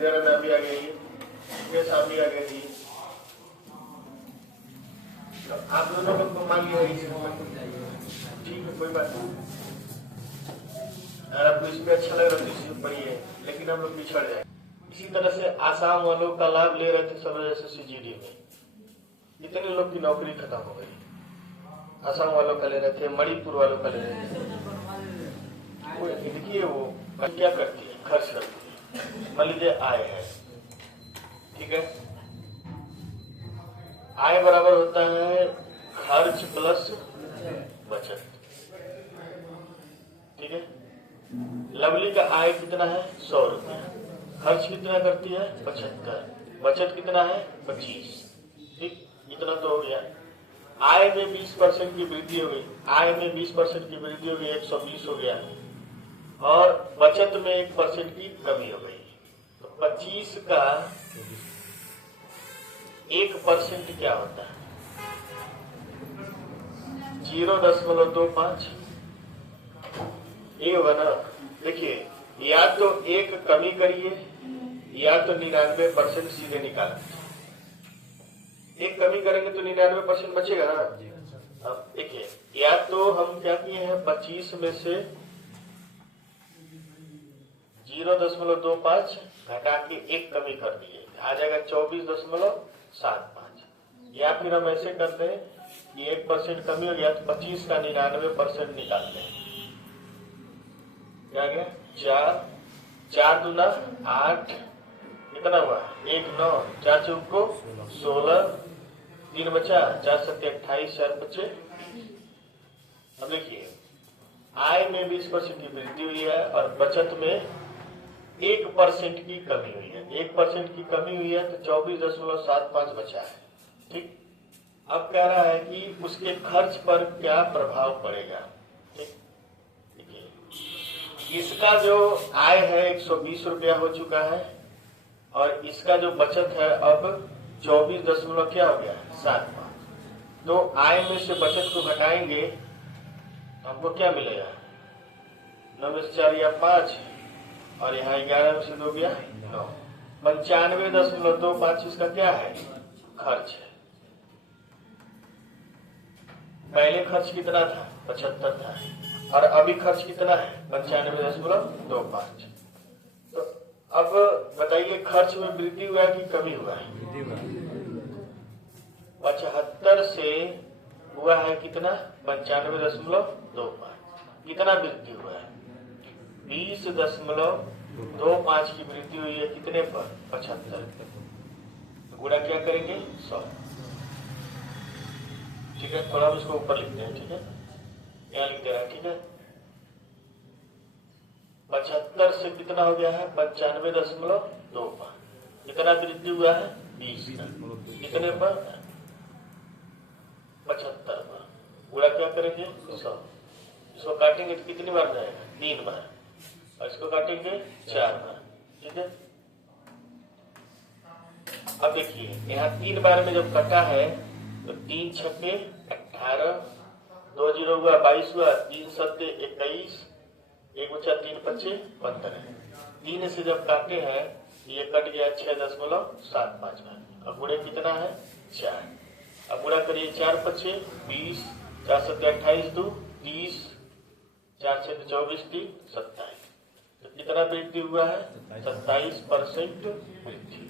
इधर अभी आ गई, ये सामने आ गई। तो आप दोनों लोग को मान लिया ठीक है, कोई बात नहीं। अगर आपको इसमें अच्छा लग रहा है तो इसमें पढ़िए, लेकिन हम लोग पिछड़ जाए। इसी तरह से आसाम वालों का लाभ ले रहे थे सब SSCGD में, इतने लोग की नौकरी खत्म हो गई। आसाम वालों का ले रहे थे, मणिपुर वालों का ले रहे थे। देखिए वो क्या करती है, खर्च करती है। मान लीजिए आय है, ठीक है, आय बराबर होता है खर्च प्लस बचत, ठीक है। लवली का आय कितना है 100 रुपया, खर्च कितना करती है 75, बचत कितना है 25, ठीक, इतना तो हो गया। आय में 20% की वृद्धि हो गई, आय में 20% की वृद्धि हो गई, 120 हो गया, और बचत में 1% की कमी हो गई। तो 25 का 1% क्या होता है 0.25, ये होगा ना। देखिए, या तो एक कमी करिए या तो 99% सीधे निकाल। एक कमी करेंगे तो 99% बचेगा ना। अब देखिए, या तो हम क्या किए हैं 25 में से 0.25 घटा के एक कमी कर दिए, आ जाएगा 24.75। या फिर हम ऐसे करते हैं कि 1% कमी हो गया तो 25 का 99% निकालते हैं। क्या गया 4, 4 दूना 8, कितना हुआ 1 9, 4 चौको 16, 3 बचा, 4 7 28, 4 बचे। अब देखिए, आय में 20% की वृद्धि हुई है और बचत में 1% की कमी हुई है। 1% की कमी हुई है तो 24.75 बचा है, ठीक। अब कह रहा है कि उसके खर्च पर क्या प्रभाव पड़ेगा, ठीक। देखिए, इसका जो आय है 120 रुपया हो चुका है और इसका जो बचत है अब 24 क्या हो गया 75। तो आय में से बचत को घटाएंगे तो हमको क्या मिलेगा 9 में से 4 या 5, और यहाँ 11 में से 2 गया 9। 95.25 इसका क्या है खर्च है। पहले खर्च कितना था 75 था और अभी खर्च कितना है 95.25। तो अब बताइए खर्च में वृद्धि हुआ है कि कमी हुआ है 75 से हुआ है कितना 95.25, कितना वृद्धि हुआ है 20.25 की वृद्धि हुई है कितने पर 75। गुणा क्या करेंगे 100, ठीक है। थोड़ा उसको ऊपर लिखते हैं, ठीक है, यहाँ लिख दे रहा है, ठीक है। 75 से कितना हो गया है 95.25, कितना वृद्धि हुआ है 20, कितने पर 75 पर। गुणा क्या करेंगे 100, इसको काटेंगे तो कितनी बार जाएगा 3 बार, और इसको काटेंगे 4 बार, ठीक है। अब देखिए, यहाँ 3 बार में जब कटा है तो 3 छक्के 18, 2 0 हुआ 22 हुआ, 3 7 21, 1 बचा 3 25 15। 3 से जब काटे हैं ये कट गया 6.75 में। अब गुणे कितना है 4, अब गुणा करिए 4 25 20, 4 7 28 2 30, 4 6 24 3 27। तो कितना वृद्धि हुआ है 27% वृद्धि।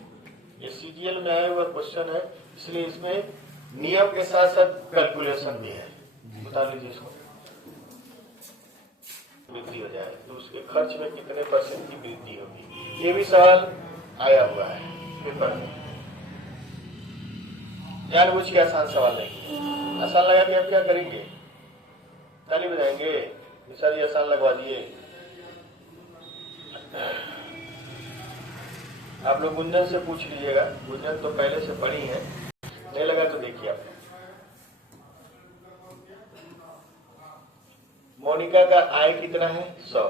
ये CGL में आया हुआ क्वेश्चन है, इसलिए इसमें नियम के साथ साथ कैलकुलेशन भी है। बता लीजिए इसको, वृद्धि हो जाए तो उसके खर्च में कितने % की वृद्धि होगी। ये भी सवाल आया हुआ है पेपर में, जानबूझ के आसान सवाल नहीं। आसान लगा के आप क्या करेंगे ताली बजाएंगे, सर ये आसान लगवा दिए। आप लोग गुंजन से पूछ लीजिएगा, गुंजन तो पहले से पढ़ी है, नहीं लगा तो देखिए आप। मोनिका का आय कितना है 100,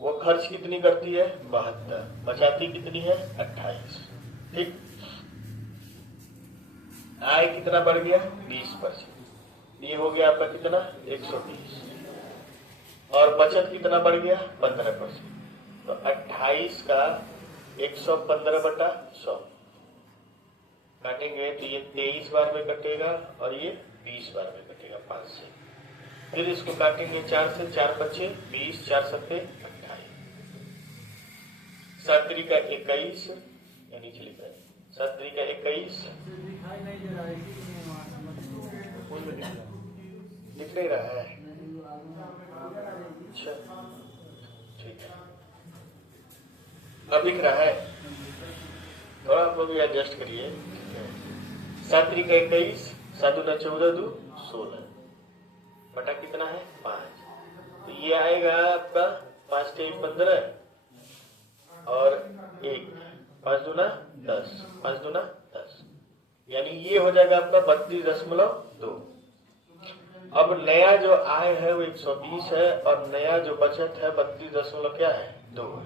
वो खर्च कितनी करती है 72, बचाती कितनी है 28, ठीक। आय कितना बढ़ गया 20%, ये हो गया आपका कितना 120, और बचत कितना बढ़ गया 15%। तो 28 का 115/100 काटेंगे तो ये 23 बार में कटेगा और ये 20 बार में कटेगा 5 से। फिर इसको काटेंगे 4 से, 4 पच्चे 20, 4 सत्ते 28, 7 त्रिका 21, यानी नीचे लिखा है 7 त्रिका 21, दिख नहीं रहा है। अच्छा ठीक है, अब दिख रहा है, थोड़ा आप लोग एडजस्ट करिए। 7 त्रिका 21, 7 दूना 14, 2 16 बटा कितना है 5, तो ये आएगा आपका 5 से 15 और 1 5 दूना 10, 5 दूना 10, यानी ये हो जाएगा आपका 32.2। अब नया जो आय है वो 120 है और नया जो बचत है 32 क्या है 2।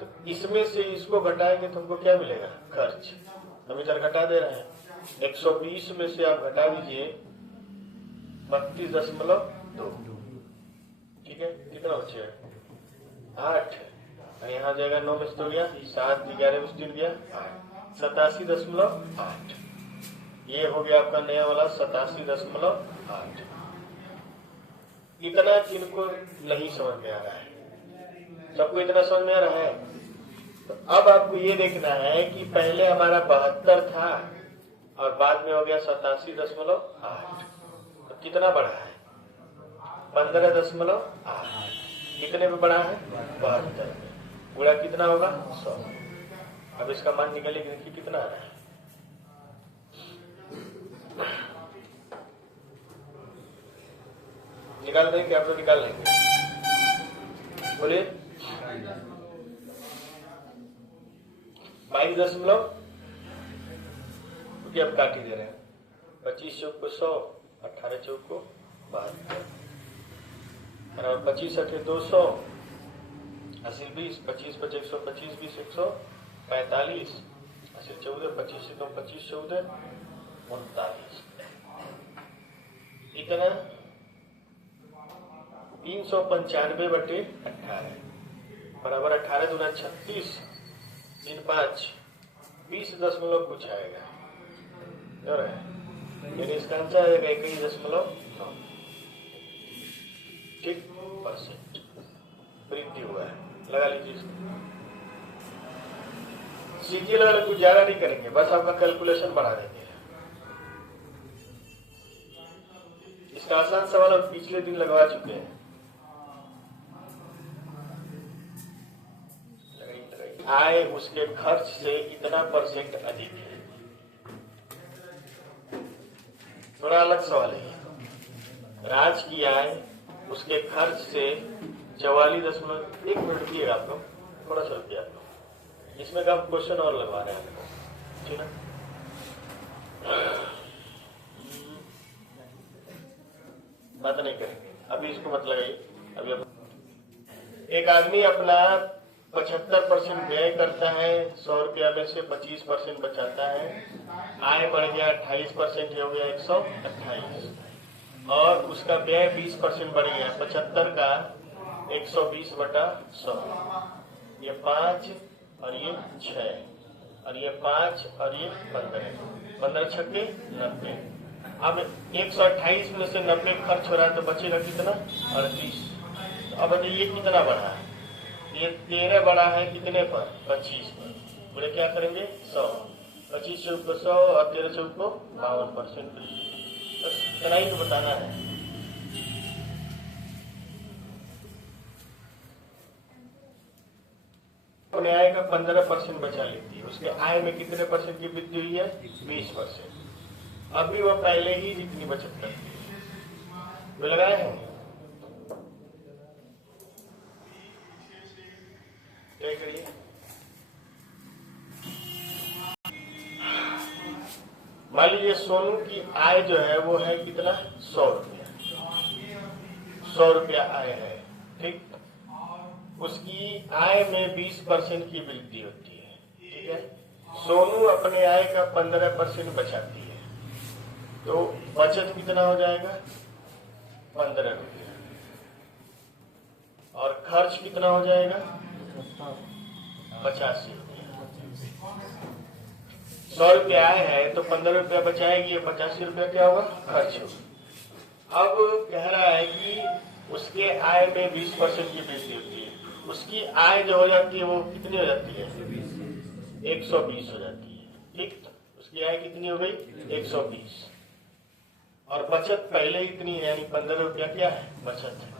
तो इसमें से इसको घटाएंगे तो हमको क्या मिलेगा खर्च, हम इधर घटा दे रहे हैं। 120 में से आप घटा दीजिए 32.2, ठीक है, कितना बचेगा 8, और यहाँ जाएगा 9 में से तो गया 7, 11 में से गया 8, 87.8। ये हो गया आपका नया वाला 87.8। इतना किनको नहीं समझ में आ रहा है, सबको इतना समझ में आ रहा है। तो अब आपको ये देखना है कि पहले हमारा 72 था और बाद में हो गया 87.8, तो कितना बढ़ा है 15.8, कितने में बढ़ा है 72 में, पूरा कितना होगा 100। अब इसका मान निकालेंगे कि कितना आ रहा है, निकाल देंगे आप लोग, निकाल लेंगे, बोलिए 22 क्योंकि अब काट ही दे रहे हैं। 25 चौक को 100, 18 चौक को 72, और 25 अठे 200, 80 20, 25 5 125, 20 145, 80 14, 25 2 25 14 39, इतना 395/18 बराबर 18 दूना 36, 3 5 20 कुछ आएगा, यानी इसका आंसर आएगा 21.9, ठीक परसेंट वृद्धि हुआ है। लगा लीजिए इसको, सीजीएल वाले कुछ ज्यादा नहीं करेंगे, बस आपका कैलकुलेशन बढ़ा देंगे। इसका आसान सवाल हम पिछले दिन लगवा चुके हैं। आय उसके खर्च से इतना परसेंट अधिक है, थोड़ा अलग सवाल है। राज की आय उसके खर्च से 44.1 मिनट दिएगा आप लोग, थोड़ा सा रुकिए आप लोग, इसमें का क्वेश्चन और लगवा रहे हैं आपको, ठीक है। बात नहीं करेंगे अभी, इसको मत लगाइए अभी। एक आदमी अपना 75% व्यय करता है, 100 रुपया में से 25% बचाता है, आय बढ़ गया 28%, हो गया 128, और उसका व्यय 20% बढ़ गया, 75 का 120/100, ये 5 और ये 6 और ये 5 और ये 15 छक्के 90। अब 128 में से 90 खर्च हो रहा है तो बचेगा कितना 38। तो अब ये कितना बढ़ा है, ये 13 बढ़ा है कितने पर 25 पर, बोले क्या करेंगे 100, 25 चौक को 100 और 13 चौक को 52%, बस इतना ही तो बताना है। अपने आय का 15% बचा लेती है, उसके आय में कितने परसेंट की वृद्धि हुई है 20%। अभी वो पहले ही जितनी बचत करती है, वो लगाए हैं क्या करिए। मान लीजिए सोनू की आय जो है वो है कितना 100 रुपया, 100 रुपया आय है, ठीक। उसकी आय में 20% की वृद्धि होती है, ठीक है। सोनू अपने आय का 15% बचाती है, तो बचत कितना हो जाएगा 15 रुपया, और खर्च कितना हो जाएगा 85 रुपया। 100 रुपया आय है तो 15 रुपया बचाएगी, 85 रुपया क्या होगा? खर्च होगा। अब कह रहा है कि उसके आय में 20% की वृद्धि होती है। उसकी आय जो हो जाती है वो कितनी हो जाती है? 120 हो जाती है। ठीक, उसकी आय कितनी हो गई? 120। और बचत पहले इतनी है, यानी 15 रुपया क्या है? बचत है।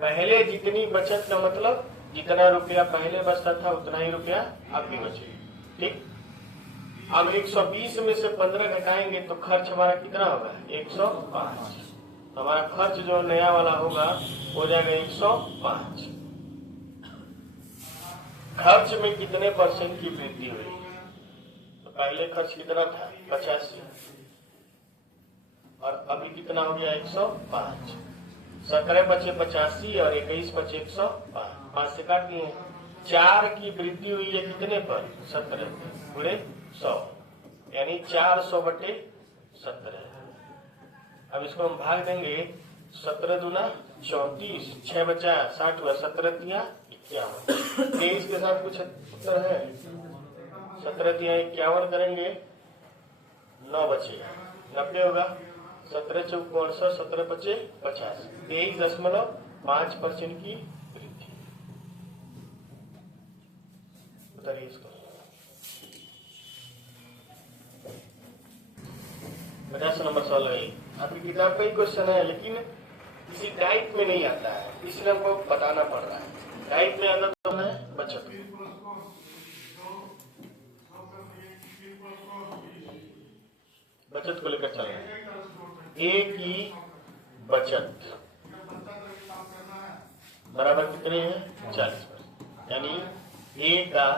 पहले जितनी बचत का मतलब जितना रुपया पहले बचता था उतना ही रुपया अब भी बचेगा। ठीक, अब 120 में से 15 घटाएंगे तो खर्च हमारा कितना होगा? 105। हमारा खर्च जो नया वाला होगा हो जाएगा 105। खर्च में कितने % की वृद्धि हुई? तो पहले खर्च कितना था? 85, और अभी कितना हो गया? 105। 17 बचे 85 और 21 बचे 105। 5 से काट दिए। 4 की वृद्धि हुई है कितने पर? 17 गुणे 100, यानी 400 बटे 17। अब इसको हम भाग देंगे। 17 दूना 34, 6 बचा 60 हुआ, 17 तिया 51। 23 के साथ कुछ उत्तर है? 17 तिया 51 करेंगे, 9 बचेगा, 90 होगा। 17 चौक 62, 17 बचे 50, 23.5% की वृद्धि। बताइए इसको। 50 नंबर सवाल है। आपकी किताब का ही क्वेश्चन है, लेकिन किसी टाइप में नहीं आता है, इसलिए हमको बताना पड़ रहा है। टाइप में आता तो है बचत। बचत को लेकर चल रहे हैं। ए की बचत बराबर कितने हैं? 40%, यानी ए का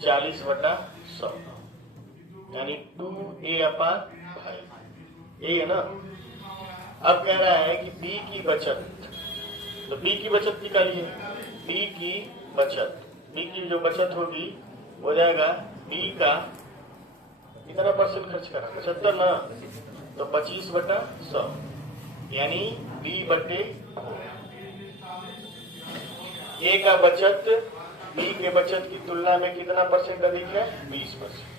40/100, यानी 2a/5। ये है ना। अब कह रहा है कि बी की बचत, तो बी की बचत निकालिए। बी की बचत, बी की जो बचत होगी हो जाएगा बी का कितना % खर्च करा? 75 ना, तो 25/100, यानी b/4। ए का बचत बी के बचत की तुलना में कितना % अधिक है? 20%।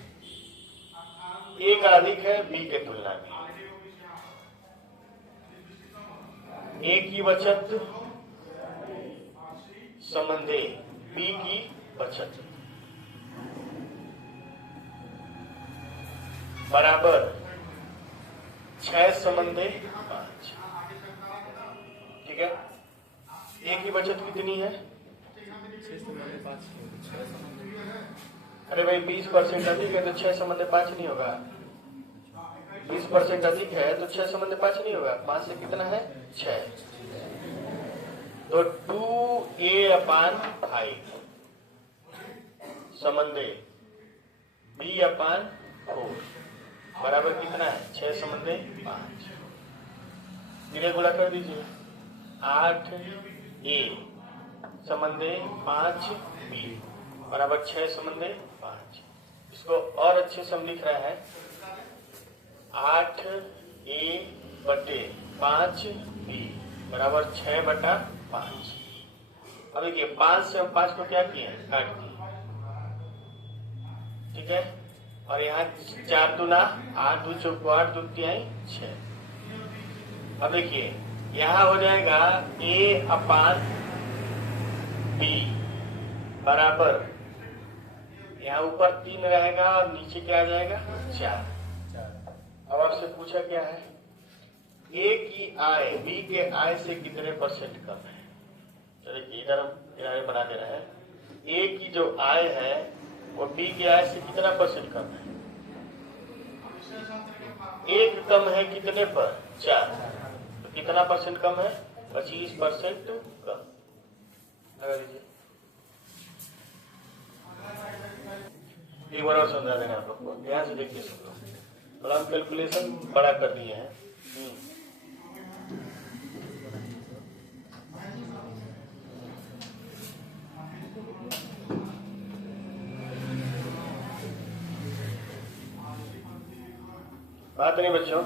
ए का अधिक है बी के तुलना में। ए की बचत संबंधे बी की बचत बराबर 6 संबंधे 5। ठीक है, ए की बचत कितनी है? अरे भाई 20% अधिक है तो 6 संबंधे 5 नहीं होगा। 20% अधिक है तो 6 संबंधे 5 नहीं होगा। 5 से कितना है? 6, तो 2a/5 संबंधे b/4 बराबर कितना है? 6 संबंधे 5। इन्हें गुणा कर दीजिए। 8a संबंधे 5b बराबर 6 संबंधे 5। इसको और अच्छे से हम लिख रहा है 8a/5b बराबर 6/5। अब देखिए 5 से हम 5 को क्या किए? काट दिए। ठीक है, और यहाँ 4 दूना 8, 2 चौक 8, 2 तिहाई 6। अब देखिए यहाँ हो जाएगा a/b बराबर, यहाँ ऊपर 3 रहेगा और नीचे क्या आ जाएगा? 4। अब आपसे पूछा क्या है? ए की आय बी के आय से कितने % कम है? तो देखिए इधर हम किनारे बना दे रहे हैं। ए की जो आय है वो बी की आय से कितना % कम है? 1 कम है कितने पर? 4। तो कितना % कम है? 25% कम। लगा दीजिए। एक बार और समझा देंगे आप लोग को, ध्यान से देखिए सब लोग। थोड़ा हम कैलकुलेशन बड़ा कर दिए हैं। बात नहीं बच्चों,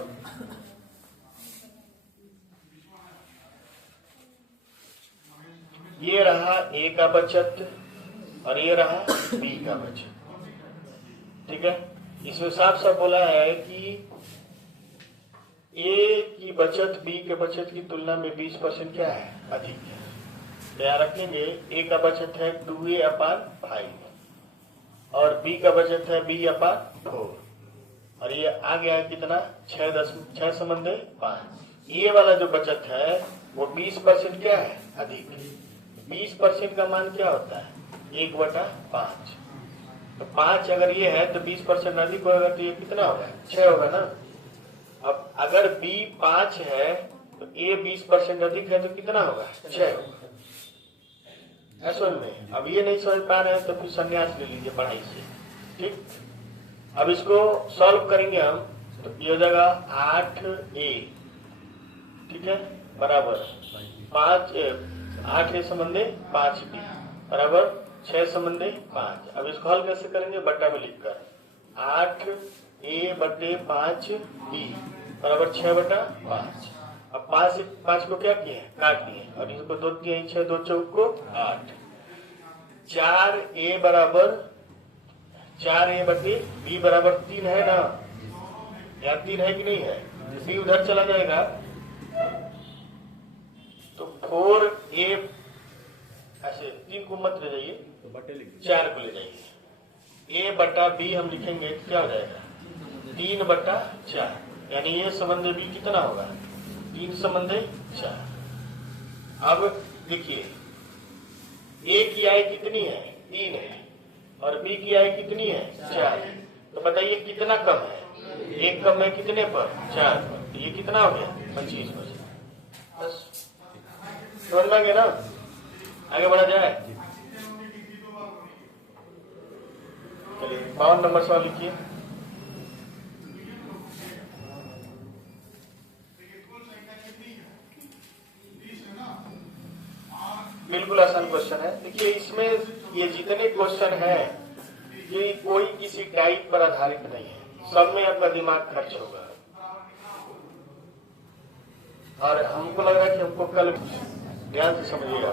ये रहा ए का बचत, और ये रहा बी का बचत। ठीक है, इसमें साफ साफ बोला है कि ए की बचत बी के बचत की तुलना में 20% क्या है, अधिक है। तो यहाँ रखेंगे ए का बचत है 2a/5 और बी का बचत है b/4 और ये आ गया है कितना 6/5। ये वाला जो बचत है वो 20% क्या है, अधिक है। 20% का मान क्या होता है, 1/5। तो 5 अगर ये है तो 20% अधिक होगा तो ये कितना होगा, 6 होगा ना। अब अगर B 5 है तो A 20% अधिक है तो कितना होगा, 6 होगा। समझ में? अब ये नहीं समझ पा रहे हैं तो फिर संन्यास ले लीजिए पढ़ाई से। ठीक, अब इसको सॉल्व करेंगे हम तो ये हो जाएगा 8A, ठीक है, बराबर 8A संबंधे 5B बराबर 6/5। अब इसको हल कैसे करेंगे, बट्टा में लिखकर 8A/5B बराबर 6/5। अब 5 को क्या किए, काट दिए और इसको 2 दिए 6, 2 चौक को 8। 4A बराबर 4A/B बराबर 3 है ना, या 3 है कि नहीं है, B उधर चला जाएगा तो 4A, ऐसे 3 को मत ले जाइए, 4 को ले जाइए। A/B हम लिखेंगे क्या हो जाएगा 3/4, यानी ये संबंध B कितना होगा, 3/4। अब देखिए A की आय कितनी है, 3 है और B की आय कितनी है, 4 है। तो बताइए कितना कम है, 1 कम है कितने पर, 4 पर। तो ये कितना हो गया, 25%। बस समझ में गया ना, आगे बढ़ा जाए। चलिए 52 नंबर सवाल लिखिए। बिल्कुल आसान क्वेश्चन है। देखिए इसमें ये जितने क्वेश्चन है ये कोई किसी टाइप पर आधारित नहीं है, सब में आपका दिमाग खर्च होगा। और हमको लग रहा है कि हमको कल ध्यान से समझिएगा।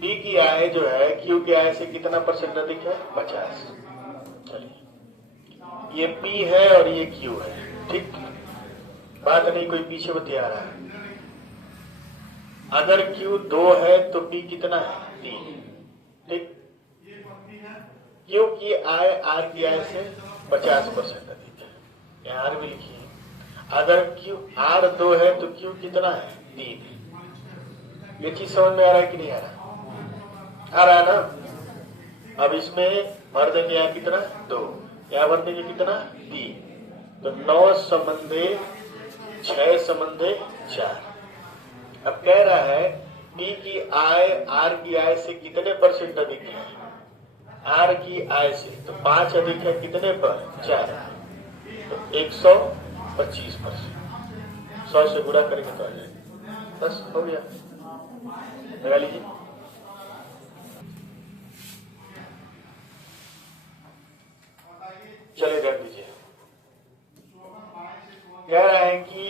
बी की आय जो है क्यू की आय से कितना % अधिक है, 50। चलिए ये P है और ये Q है, ठीक, बात नहीं कोई पीछे बतिया रहा है। अगर Q 2 है तो P कितना है, 3, ठीक। Q की आय R की आय से 50% अधिक है, यहाँ R भी लिखिए। अगर Q R 2 है तो Q कितना है, 3। ये चीज समझ में आ रहा है कि नहीं आ रहा, आ रहा है ना। अब इसमें भर देंगे यहाँ कितना, 2, यहाँ भर देंगे कितना, 3, तो 9/6/4। अब कह रहा है B की आय R की आय से कितने % अधिक है, R की आय से, तो 5 अधिक है कितने पर, 4, तो 125%। 100 से गुणा करेंगे तो आ जाएगा, बस हो गया, लगा लीजिए। चले रख दीजिए। कह रहा है कि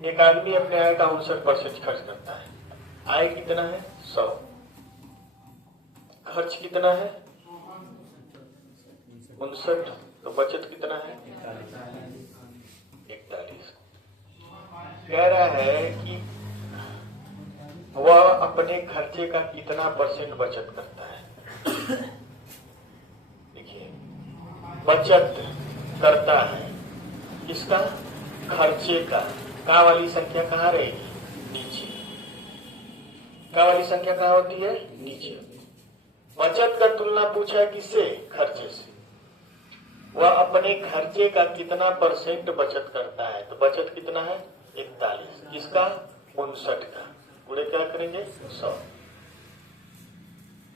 एक आदमी अपने आय का 59% खर्च करता है। आय कितना है, 100, खर्च कितना है, 59, तो बचत कितना है, 41। कह रहा है कि वह अपने खर्चे का कितना % बचत करता है। बचत करता है किसका, खर्चे का वाली संख्या कहाँ रहेगी, नीचे। का वाली संख्या कहाँ होती है, नीचे। बचत का तुलना पूछा है किससे, खर्चे से। वह अपने खर्चे का कितना % बचत करता है, तो बचत कितना है, 41, किसका, 59 का। पूरे क्या करेंगे, 100,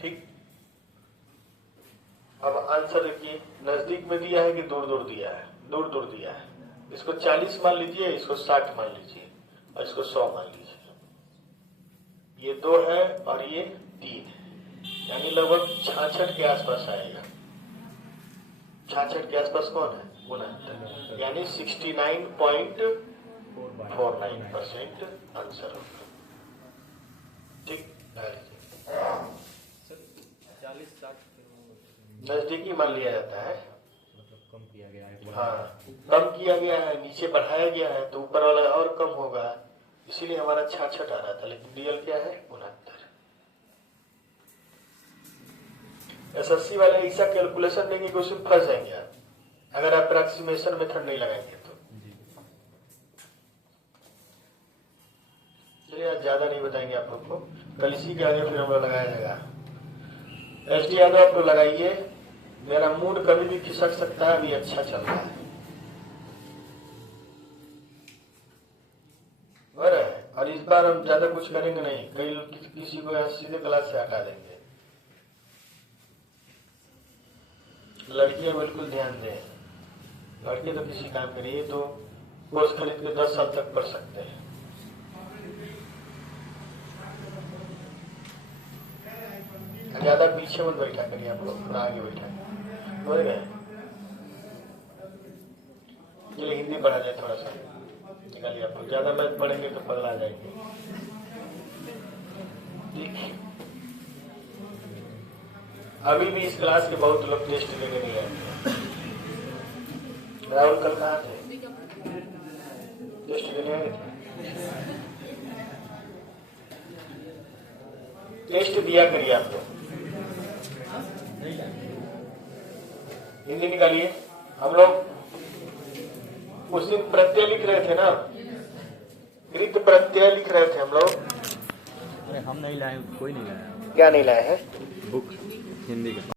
ठीक। अब आंसर देखिए, नजदीक में दिया है कि दूर दूर दिया है, दूर दूर दिया है। इसको 40 मान लीजिए, इसको 60 मान लीजिए और इसको 100 मान लीजिए। ये 2 है और ये 3 है, यानी लगभग 66 के आसपास आएगा। 66 के आसपास कौन है, 69, यानी 69.49% आंसर होगा। ठीक, 40-60 नजदीकी मान लिया जाता है। मतलब कम किया गया है। हाँ, कम किया गया है, नीचे बढ़ाया गया है तो ऊपर वाला और कम होगा, इसीलिए हमारा 66 आ रहा था, लेकिन डीएल क्या है 69। एसएससी वाले ऐसा कैलकुलेशन देंगे कि उसमें फंस जाएंगे आप, अगर आप अप्रॉक्सीमेशन मेथड नहीं लगाएंगे तो। चलिए आज ज्यादा नहीं बताएंगे आप लोग को, कल इसी के आगे फिर हम लोग लगाया जाएगा। एसडी यादव आप लोग लगाइए, मेरा मूड कभी भी खिसक सकता है, अभी अच्छा चल रहा है। और इस बार हम ज्यादा कुछ करेंगे नहीं, कई किसी को यहाँ सीधे क्लास से हटा देंगे। लड़कियां बिल्कुल ध्यान दें, लड़के तो किसी काम के नहीं, तो कोर्स खरीद के 10 साल तक पढ़ सकते हैं। ज्यादा पीछे मत बैठा करिए आप लोग, थोड़ा आगे बैठा हो गए। चलिए हिंदी पढ़ा जाए, थोड़ा सा निकालिए आप लोग, ज्यादा मैथ पढ़ेंगे तो पगला जाएंगे। ठीक है, अभी भी इस क्लास के बहुत लोग टेस्ट लेने नहीं आए। राहुल कल कहाँ थे? टेस्ट लेने आए थे? टेस्ट दिया करिए आप लोग। हिंदी निकालिए। हम लोग उस दिन प्रत्यय लिख रहे थे ना, कृत प्रत्यय लिख रहे थे हम लोग। अरे हम नहीं लाए, कोई नहीं लाया। क्या नहीं लाए हैं? बुक हिंदी का।